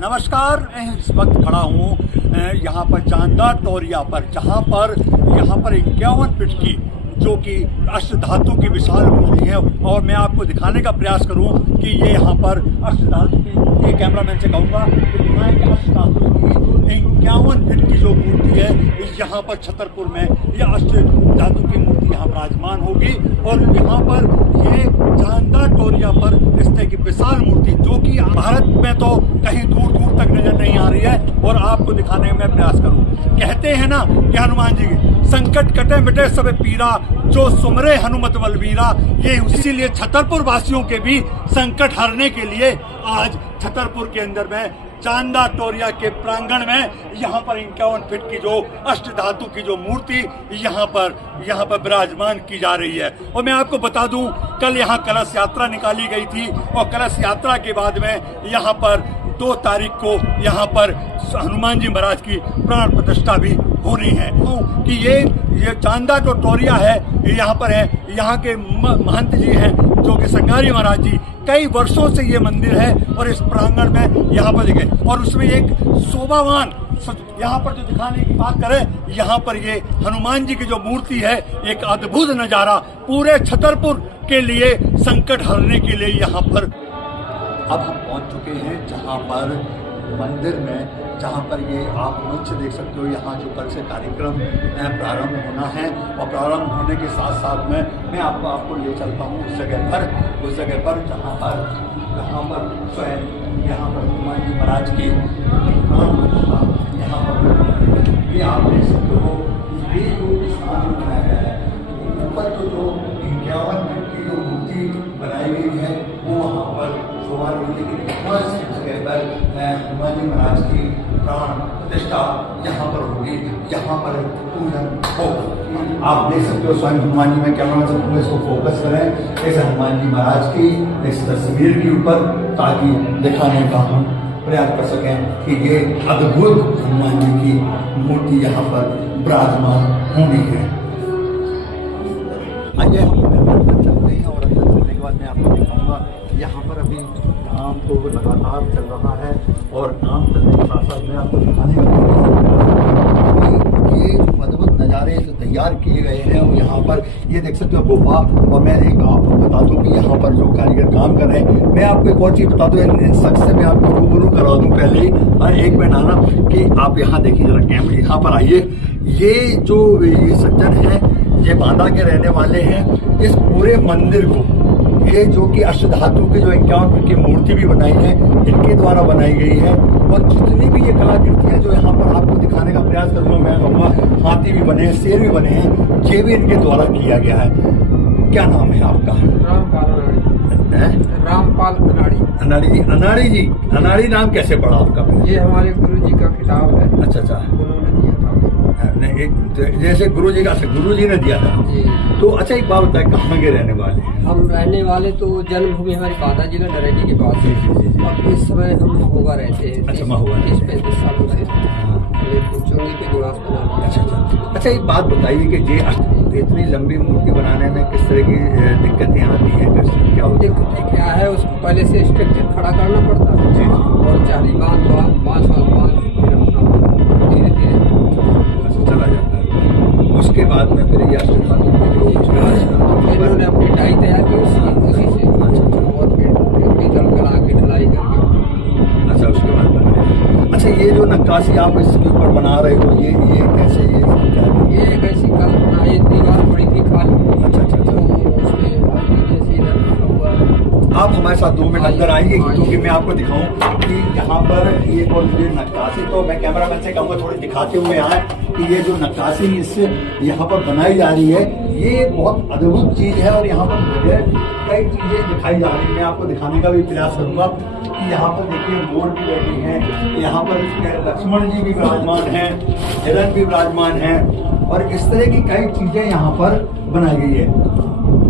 नमस्कार। मैं इस वक्त खड़ा हूँ यहाँ पर जानदार तोरिया पर, जहाँ पर 51 फीट की जो कि अष्ट धातु की विशाल मूर्ति है। और मैं आपको दिखाने का प्रयास करूँ कि ये यहाँ पर अष्ट धातु की, ये कैमरामैन से कहूँगा कि दिखाएं कि अष्ट धातु की 51 फीट की जो मूर्ति है यहाँ पर छतरपुर में यह अष्ट धातु की मूर्ति यहाँ विराजमान होगी। और यहाँ पर ये जानदार तोरिया पर इस तरह की विशाल मूर्ति जो कि भारत में तो कहीं दूर दूर तक नजर नहीं आ रही है, और आपको दिखाने में प्रयास करूं। कहते हैं ना कि हनुमान जी संकट कटे मिटे सब पीरा, जो सुमरे हनुमत बलवीरा। ये इसीलिए छतरपुर वासियों के भी संकट हरने के लिए आज छतरपुर के अंदर में जानदार तोरिया के प्रांगण में यहाँ पर 51 फीट की जो अष्ट धातु की जो मूर्ति यहाँ पर विराजमान की जा रही है। और मैं आपको बता दूं, कल यहाँ कलश यात्रा निकाली गई थी, और कलश यात्रा के बाद में यहाँ पर 2 तारीख को यहाँ पर हनुमान जी महाराज की प्राण प्रतिष्ठा भी होनी है। कि ये जानदार जो तोरिया है यहाँ पर है, यहाँ के महंत जी हैं जो कि संगारी महाराज जी, कई वर्षों से ये मंदिर है और इस प्रांगण में यहाँ पर दिखे। और उसमें एक शोभावान यहाँ पर जो दिखाने की बात करें, यहाँ पर ये हनुमान जी की जो मूर्ति है, एक अद्भुत नजारा पूरे छतरपुर के लिए संकट हरने के लिए यहाँ पर। अब हम पहुँच चुके हैं जहाँ पर मंदिर में, जहाँ पर ये आप मंच देख सकते हो, यहाँ जो कल से कार्यक्रम प्रारंभ होना है। और प्रारंभ होने के साथ साथ में मैं आपको ले चलता हूँ उस जगह पर जहाँ पर स्वयं यहाँ पर हनुमान जी महाराज की यहाँ पर ये आप देख सकते हो। ये जो स्थान बनाया गया है, ऊपर जो 51 फीट की जो मूर्ति बनाई गई है वो वहाँ पर शोभा रही है। लेकिन जगह पर हनुमान जी महाराज की प्राण प्रतिष्ठा यहाँ पर होगी, यहाँ पर पूजन होगा। आप देख सकते हो स्वयं हनुमान जी में, कैमरा से पूरे इसको फोकस करें इस हनुमान जी महाराज की इस तस्वीर के ऊपर, ताकि दिखाने का हम प्रयास कर सकें कि ये अद्भुत हनुमान जी की मूर्ति यहाँ पर विराजमान होनी है। आइए हम चलते हैं, और अंदर चलने के बाद मैं आपको दिखाऊंगा। यहाँ पर अभी काम तो लगातार चल रहा है, और काम चलने के साथ साथ मैं आपको दिखाने का ये जो अद्भुत नज़ारे जो तैयार किए गए हैं, और यहाँ पर ये देख सकते हो गुफा। और मैं एक आपको बता दूं कि यहाँ पर जो कारीगर काम कर रहे हैं, मैं आपको एक और चीज़ बता दूं, इन शख्स से मैं आपको रूबरू करा दूं पहले ही। एक मिनट आना कि आप यहाँ देखिए जरा, कैमरे यहाँ पर आइए। ये सज्जन हैं, ये बांदा के रहने वाले हैं। इस पूरे मंदिर को, ये जो कि अष्ट धातु की जो 51 फीट की मूर्ति भी बनाई है, इनके द्वारा बनाई गई है। और जितनी भी ये कलाकृतियां जो यहाँ पर आपको दिखाने का प्रयास करूंगा, मैं कहूँगा हाथी भी बने हैं, शेर भी बने हैं, ये भी इनके द्वारा किया गया है। क्या नाम है आपका? रामपाल अनाड़ी। अनाड़ी जी, अनाड़ी नाम कैसे पड़ा आपका? ये हमारे गुरु जी का खिताब है। अच्छा, उन्होंने दिया था। जैसे गुरु जी ने दिया था जी। तो अच्छा, एक बात बताए, कहाँ के रहने वाले? हम रहने वाले तो जन्मभूमि हमारी बांदा जिला डरेली के पास है। और इस समय हम महुआ रहते हैं। अच्छा, महुआ 30-35 सालों से चौंगी पे निवास बना लिया। अच्छा, एक बात बताइए कि ये इतनी लंबी मूर्ति बनाने में किस तरह की दिक्कतें आती हैं? क्या दिक्कतें क्या है, उसको पहले से स्ट्रक्चर खड़ा करना पड़ता है, और चारी बांध 5 साल बाद धीरे धीरे चला जाता है। उसके बाद में फिर ये इन्होंने अपनी डाई तैयार की उसी से, और फिर कला की ढलाई करके। अच्छा, उसके बाद अच्छा, ये जो नक्काशी आप इसके ऊपर बना रहे हो, ये कैसे? ये एक ऐसी कल्पना, ये दीवार पड़ी थी खाली। अच्छा, आप हमारे साथ 2 मिनट अंदर आएंगे, क्योंकि मैं आपको दिखाऊं कि यहाँ पर ये नक्काशी, तो मैं कैमरामैन से कहूँगा थोड़ी दिखाते हुए आए कि ये जो नक्काशी इससे यहाँ पर बनाई जा रही है, ये बहुत अद्भुत चीज़ है। और यहाँ पर मुझे कई चीज़ें दिखाई जा रही हैं, मैं आपको दिखाने का भी प्रयास करूँगा कि यहाँ पर देखिए मोर भी बैठी हैं, यहाँ पर लक्ष्मण जी भी विराजमान हैं, हिरण भी विराजमान हैं, और इस तरह की कई चीज़ें यहाँ पर बनाई गई है।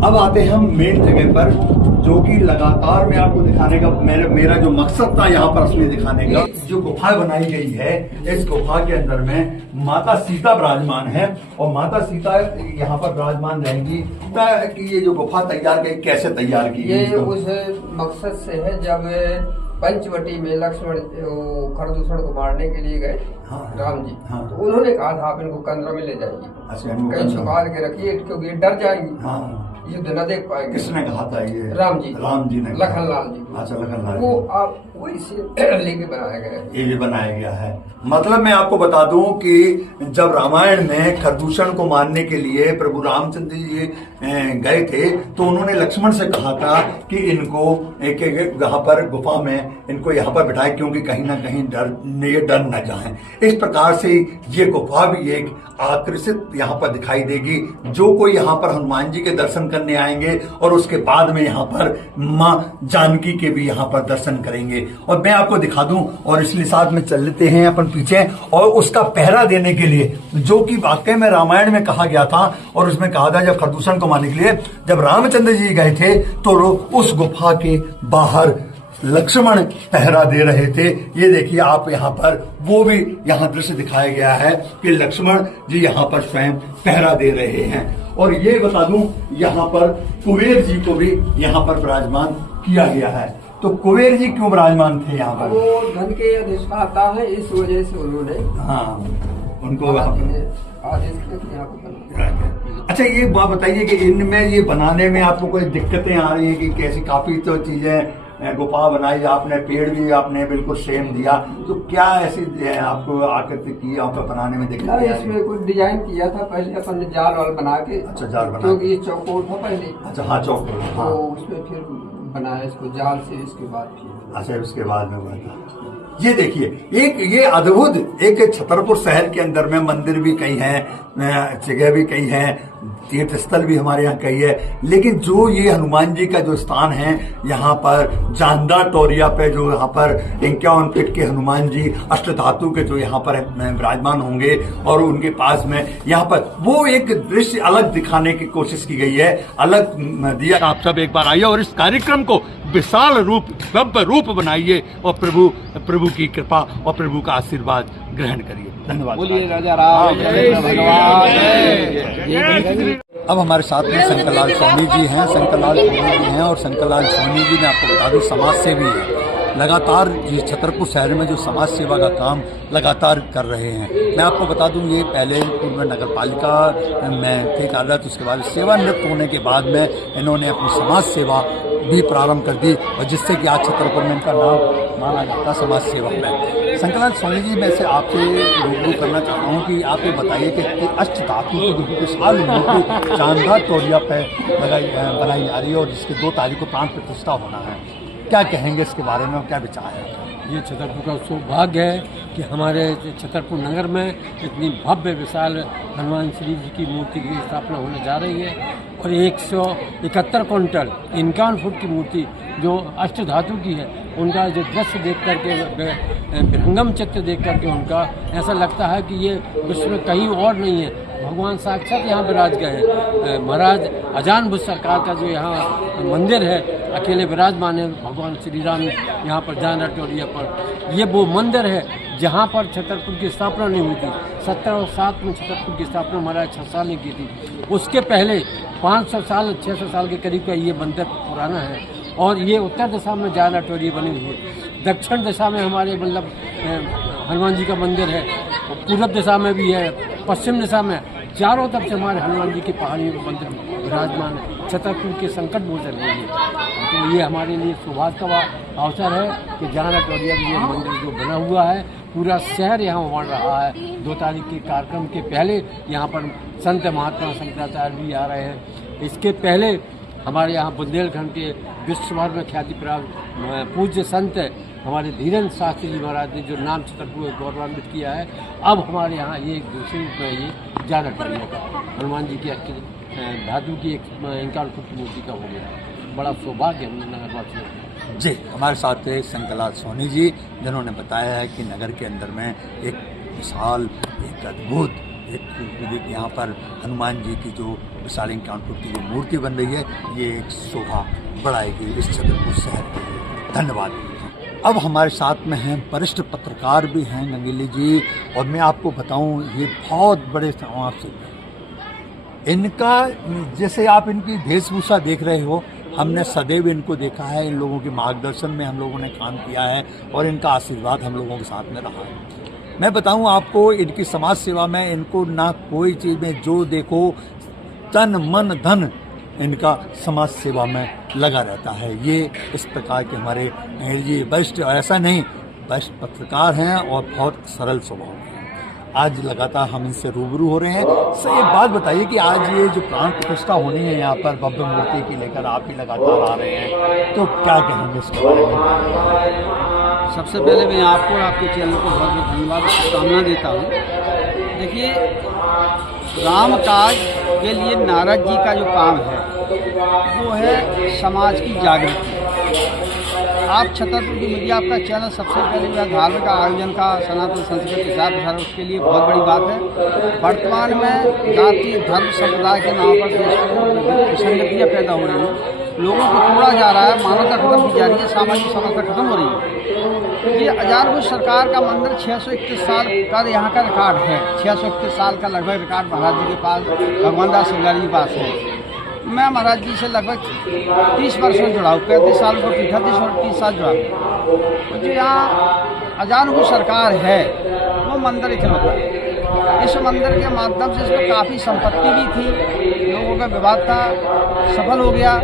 अब आते हैं हम मेन जगह पर, जो कि लगातार मैं आपको दिखाने का मेरा जो मकसद था यहाँ पर असली दिखाने का, जो गुफा बनाई गई है, इस गुफा के अंदर में माता सीता विराजमान है, और माता सीता यहाँ पर विराजमान रहेंगी। कि ये जो गुफा तैयार की, कैसे तैयार की? ये उस मकसद से है, जब पंचवटी में लक्ष्मण वो खरदूषण को मारने के लिए गए हाँ, राम जी। हाँ। तो उन्होंने कहा था आप इनको कंदरा में ले जाइए, अच्छा, इनको कहीं छुपा के रखिए क्योंकि ये डर जाएंगी, हाँ। युद्ध न देख पाएंगे। किसने कहा था ये? राम जी ने, लखनलाल जी। अच्छा, लखनलाल वो आप वही से लेके बनाया गया है। ये भी बनाया गया है। मतलब मैं आपको बता दूं कि जब रामायण में खरदूषण को मारने के लिए प्रभु रामचंद्र जी गए थे तो उन्होंने लक्ष्मण से कहा था कि इनको एक यहाँ पर गुफा में इनको यहाँ पर बिठाए, क्योंकि कहीं ना कहीं ये डर न जाए। इस प्रकार से ये गुफा भी एक आकर्षित यहाँ पर दिखाई देगी। जो कोई यहाँ पर हनुमान जी के दर्शन करने आएंगे और उसके बाद में यहाँ पर माँ जानकी के भी यहाँ पर दर्शन करेंगे। और मैं आपको दिखा दूं, और इसलिए साथ में चल लेते हैं अपन पीछे, और उसका पहरा देने के लिए जो कि वाकई में रामायण में कहा गया था, और उसमें कहा था जब खरदूषण को मारने के लिए जब रामचंद्र जी गए थे तो उस गुफा के बाहर लक्ष्मण पहरा दे रहे थे। ये देखिए आप यहाँ पर वो भी यहाँ दृश्य दिखाया गया है कि लक्ष्मण जी यहाँ पर स्वयं पहरा दे रहे हैं। और ये बता दूं यहाँ पर कुबेर जी को भी यहाँ पर विराजमान किया गया है। तो कुबेर जी क्यों विराजमान थे यहाँ पर? वो धन के अधिष्ठाता है, इस वजह से उन्होंने उनको आदेश किया यहाँ। अच्छा, ये बात बताइए कि इनमें ये बनाने में आपको कोई दिक्कतें आ रही है कि कैसी? काफी तो चीजें गुफा बनाई आपने, पेड़ भी आपने बिल्कुल सेम दिया, तो क्या ऐसी आपको आकृति की यहाँ पर बनाने में दिक्कत आई? इसमें कुछ डिजाइन किया था पहले अपन ने जाल वाल बना के। अच्छा, जाल बना, क्योंकि ये चौकोर था पहले। अच्छा, हाँ, चौकोर, हाँ। तो उसमें फिर बनाया इसको जाल से, इसके बाद फिर। अच्छा, उसके बाद में बना। ये देखिए एक ये अद्भुत एक छतरपुर शहर के अंदर में मंदिर भी कई हैं, जगह भी कई हैं, तीर्थ स्थल भी हमारे यहाँ कई है, लेकिन जो ये हनुमान जी का जो स्थान है यहाँ पर जानदार टोरिया पे, जो यहाँ पर 51 फीट के हनुमान जी अष्टधातु के जो यहाँ पर विराजमान होंगे, और उनके पास में यहाँ पर वो एक दृश्य अलग दिखाने की कोशिश की गई है, अलग दिया। आप सब एक बार आइए और इस कार्यक्रम को विशाल रूप, भव्य रूप बनाइए और प्रभु की कृपा और प्रभु का आशीर्वाद ग्रहण करिए। धन्यवाद। बोलिए राजा राम भगवान। अब हमारे साथ में शंकरलाल सोनी जी हैं। शंकरलाल सोनी जी हैं और शंकरलाल सोनी जी ने आपको बता दी समाज सेवी है। लगातार ये छतरपुर शहर में जो समाज सेवा का काम लगातार कर रहे हैं। मैं आपको बता दूं ये पहले पूर्व नगर पालिका में थे कार्यरत, उसके बाद सेवानिवृत्त होने के बाद में इन्होंने अपनी समाज सेवा भी प्रारंभ कर दी, और जिससे कि आज छतरपुर में इनका नाम माना जाता समाज सेवा में। शंकरलाल सोनी जी, मैं से आपसे रूबरू करना चाहता हूँ कि आप ये बताइए कि अष्टधातु की जो विशाल मूर्ति जानदार टोरिया पे बनाई जा रही है और जिसके 2 तारीख को प्राण प्रतिष्ठा होना है, क्या कहेंगे इसके बारे में और क्या विचार है? ये छतरपुर का सौभाग्य है कि हमारे छतरपुर नगर में इतनी भव्य विशाल हनुमान श्री जी की मूर्ति की स्थापना होने जा रही है, और 171 क्विंटल 51 फुट की मूर्ति जो अष्टधातु की है, उनका जो दृश्य देख करके, विहंगम चित्र देख करके उनका ऐसा लगता है कि ये विश्व में कहीं और नहीं है, भगवान साक्षात यहाँ विराज गए हैं। महाराज अजान बुद्ध सरकार का जो यहाँ मंदिर है अकेले विराजमान है, भगवान श्री राम यहाँ पर जानदार टोरिया पर। ये वो मंदिर है जहाँ पर छतरपुर की स्थापना नहीं हुई थी। 1707 में छतरपुर की स्थापना महाराज 6 साल ने की थी। उसके पहले 500 साल 600 साल के करीब का ये मंदिर पुराना है, और ये उत्तर दिशा में जानदार टोरिया बनी हुई है। दक्षिण दिशा में हमारे मतलब हनुमान जी का मंदिर है, पूर्व दिशा में भी है, पश्चिम दिशा में, चारों तरफ से हमारे हनुमान जी की पहाड़ियों के मंदिर विराजमान है। छतरपुर के संकट मोचन है तो ये हमारे लिए सौभाग्य का अवसर है कि जानदार टोरिया में ये मंदिर जो बना हुआ है, पूरा शहर यहाँ उमड़ रहा है। 2 तारीख के कार्यक्रम के पहले यहाँ पर संत महात्मा शंकराचार्य भी आ रहे हैं। इसके पहले हमारे यहाँ बुंदेलखंड के विश्व भर में ख्याति प्राप्त पूज्य संत हमारे धीरेन्द्र शास्त्री जी महाराज ने जो नाम छतरपुर गौरवान्वित किया है, अब हमारे यहाँ ये दूसरे रूप में ये जानदार टोरिया का हनुमान जी की धातु की 51 फुट की मूर्ति का हो गया। बड़ा सौभाग्य हमने नगरवासियों जी। हमारे साथ थे शंकरलाल सोनी जी, जिन्होंने बताया है कि नगर के अंदर में एक विशाल, एक अद्भुत, एक यहाँ पर हनुमान जी की जो विशाल 51 फुट की जो मूर्ति बन रही है, ये एक शोभा बढ़ाएगी इस छतरपुर शहर के लिए। धन्यवाद। अब हमारे साथ में हैं वरिष्ठ पत्रकार भी हैं गंगेली जी, और मैं आपको बताऊं ये बहुत बड़े समाज से इनका, जैसे आप इनकी वेशभूषा देख रहे हो, हमने सदैव इनको देखा है, इन लोगों के मार्गदर्शन में हम लोगों ने काम किया है और इनका आशीर्वाद हम लोगों के साथ में रहा है। मैं बताऊं आपको, इनकी समाज सेवा में इनको ना कोई चीज़ में जो देखो तन मन धन इनका समाज सेवा में लगा रहता है। ये इस प्रकार के हमारे ये वरिष्ठ, ऐसा नहीं, वरिष्ठ पत्रकार हैं और बहुत सरल स्वभाव हैं। आज लगातार हम इनसे रूबरू हो रहे हैं। सर एक बात बताइए कि आज ये जो प्राण प्रतिष्ठा होनी है यहाँ पर भव्य मूर्ति की लेकर आप ही लगातार आ रहे हैं, तो क्या कहेंगे इसके बारे में? सबसे पहले मैं आपको और आपके चैनल को बहुत बहुत धन्यवाद और शुभकामना देता हूँ। देखिए, राम काज के लिए नारद जी का जो काम है वो है समाज की जागृति। आप छतरपुर की मीडिया, आपका चैनल सबसे पहले यह धार्मिक आयोजन का सनातन संस्कृति प्रचार प्रसार, उसके लिए बहुत बड़ी बात है। वर्तमान में जाति धर्म संप्रदाय के नाम पर देश में विसंगतियाँ पैदा हो रही हैं, लोगों को तोड़ा जा रहा है, मानवता खत्म की जा रही है, सामाजिक समस्या खत्म हो रही है। ये आजादपुर सरकार का मंदिर 631 साल का यहाँ का रिकॉर्ड है। 631 साल का लगभग रिकॉर्ड महाराज जी के पास, भगवान दास सिंगारी के पास है। मैं महाराज जी से लगभग 30 वर्ष से जुड़ा हूँ, 35 साल को 30 साल जुड़ा हूँ। जो यहाँ आजादपुर सरकार है वो मंदिर इकलौता है। इस मंदिर के माध्यम से इसमें काफ़ी संपत्ति भी थी, लोगों का विवाद था, सफल हो गया।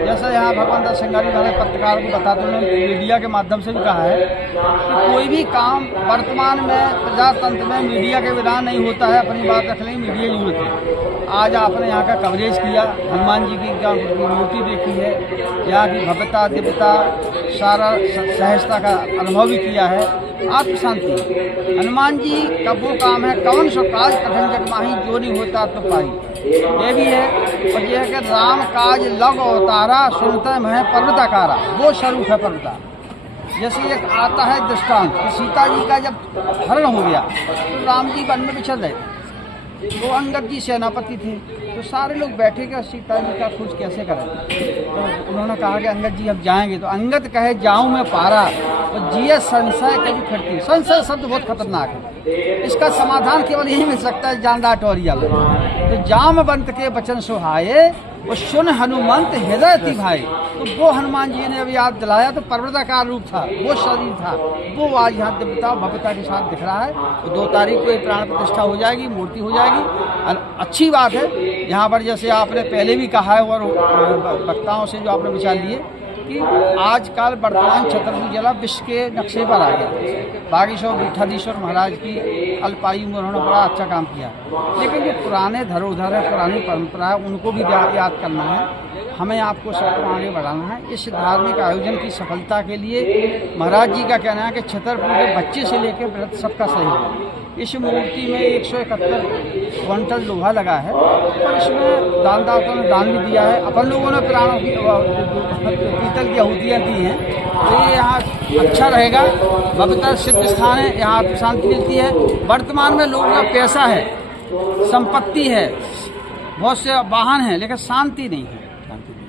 जैसा यहाँ भगवान दास सिंगारी हमारे पत्रकारों को बताते हैं, मीडिया के माध्यम से भी कहा है कि कोई भी काम वर्तमान में प्रजातंत्र में मीडिया के बिना नहीं होता है। अपनी बात रख लें, मीडिया की जरूरत है। आज आपने यहाँ का कवरेज किया, हनुमान जी की मूर्ति देखी है, यहाँ की भव्यता दिव्यता, सारा सहजता का अनुभव भी किया है। आपकी शांति, हनुमान जी का वो काम है, कवन सो काज कठिन जग माही, जो नहीं होता तो पाई। ये भी है, और ये है कि राम काज लग अवतारा, सुनते मैं पर्वताकारा, वो स्वरूप है पर्वता। जैसे एक आता है दृष्टांत कि सीता जी का जब हरण हो गया तो राम जी वन में बिछड़ रहे थे, तो अंगद जी सेनापति थे, तो सारे लोग बैठे कि सीता जी का खोज कैसे करें। तो उन्होंने कहा कि अंगद जी अब जाएंगे, तो अंगद कहे जाऊं मैं पारा, तो जिये संशय कभी फिरती। संशय शब्द बहुत खतरनाक है, इसका समाधान केवल यही मिल सकता है जानदा टोरिया में। तो जामवंत के वचन सुहाए, वो सुन हनुमंत हृदय थी भाई। तो वो हनुमान जी ने अभी याद दिलाया, तो पर्वताकार रूप था, वो शरीर था, वो आज यहाँ दिव्यता भव्यता के साथ दिख रहा है। तो 2 तारीख को ये प्राण प्रतिष्ठा हो जाएगी, मूर्ति हो जाएगी। अच्छी बात है यहाँ पर, जैसे आपने पहले भी कहा है और वक्ताओं से जो आपने विचार लिए कि आजकल वर्तमान छतरपुर जिला विश्व के नक्शे पर आ गया। बागेश्वर विठलेश्वर महाराज की अल्पायु में उन्होंने बड़ा अच्छा काम किया, लेकिन जो पुराने धरोहर है, पुरानी परंपरा है, उनको भी याद करना है। हमें आपको सबको आगे बढ़ाना है। इस धार्मिक आयोजन की सफलता के लिए महाराज जी का कहना है कि छतरपुर के बच्चे से लेकर वृद्ध सबका सहयोग है। इस मूर्ति में 171 क्विंटल लोहा लगा है और इसमें दानदाताओं ने दान भी दिया है। अपन लोगों ने प्राणों की पीतल की आहुतियाँ दी हैं। तो ये यहाँ अच्छा रहेगा, भव्यता सिद्ध स्थान है, यहाँ शांति मिलती है। वर्तमान में लोगों का पैसा है, संपत्ति है, बहुत से वाहन हैं, लेकिन शांति नहीं है।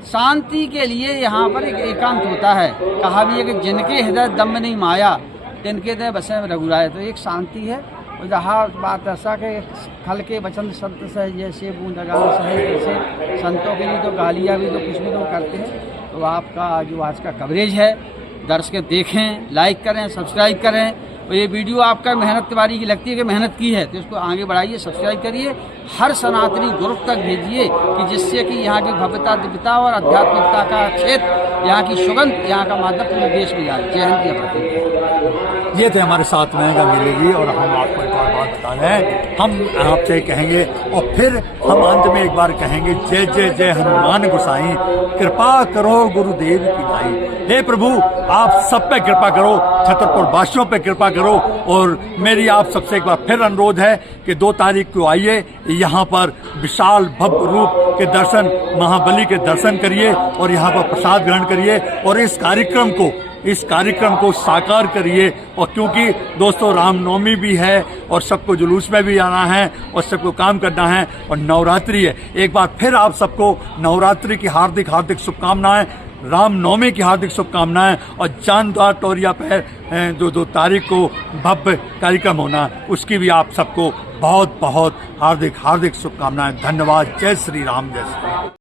शांति के लिए यहाँ पर एक एकांत होता है। कहा भी है कि जिनके हृदय दम नहीं माया, तिनके दे बसे रघुराए। तो एक शांति है। और जहाँ बात ऐसा कि खल के वचन संत से जैसे बूंदगान सहे जैसे, संतों के लिए तो गालियाँ भी तो कुछ भी तो करते हैं। तो आपका जो आज का कवरेज है, दर्शक देखें, लाइक करें, सब्सक्राइब करें। और ये वीडियो आपका मेहनत तिवारी की लगती है कि मेहनत की है, तो इसको आगे बढ़ाइए, सब्सक्राइब करिए, हर सनातनी ग्रुप तक भेजिए कि जिससे कि यहाँ की भव्यता दिव्यता और आध्यात्मिकता का क्षेत्र, यहाँ की सुगंध, यहाँ का माध्यम पूरे देश में जाए। जय हिंद, जय भारत। ये थे हमारे साथ में गंगेली जी, और हम आपको एक और बात बता रहे हैं, हम आपसे कहेंगे और फिर हम अंत में एक बार कहेंगे, जय जय जय हनुमान गोसाई, कृपा करो गुरुदेव की नाई। हे प्रभु, आप सब पे कृपा करो, छतरपुर वासियों पे कृपा करो। और मेरी आप सबसे एक बार फिर अनुरोध है कि 2 तारीख को आइए, यहाँ पर विशाल भव्य रूप के दर्शन, महाबली के दर्शन करिए और यहाँ पर प्रसाद ग्रहण करिए और इस कार्यक्रम को साकार करिए। और क्योंकि दोस्तों रामनवमी भी है और सबको जुलूस में भी आना है और सबको काम करना है और नवरात्रि है। एक बार फिर आप सबको नवरात्रि की हार्दिक हार्दिक शुभकामनाएं, रामनवमी की हार्दिक शुभकामनाएं और जानदार टोरिया पर जो 2 तारीख को भव्य कार्यक्रम होना, उसकी भी आप सबको बहुत बहुत हार्दिक हार्दिक शुभकामनाएं। धन्यवाद। जय श्री राम, जय श्री राम।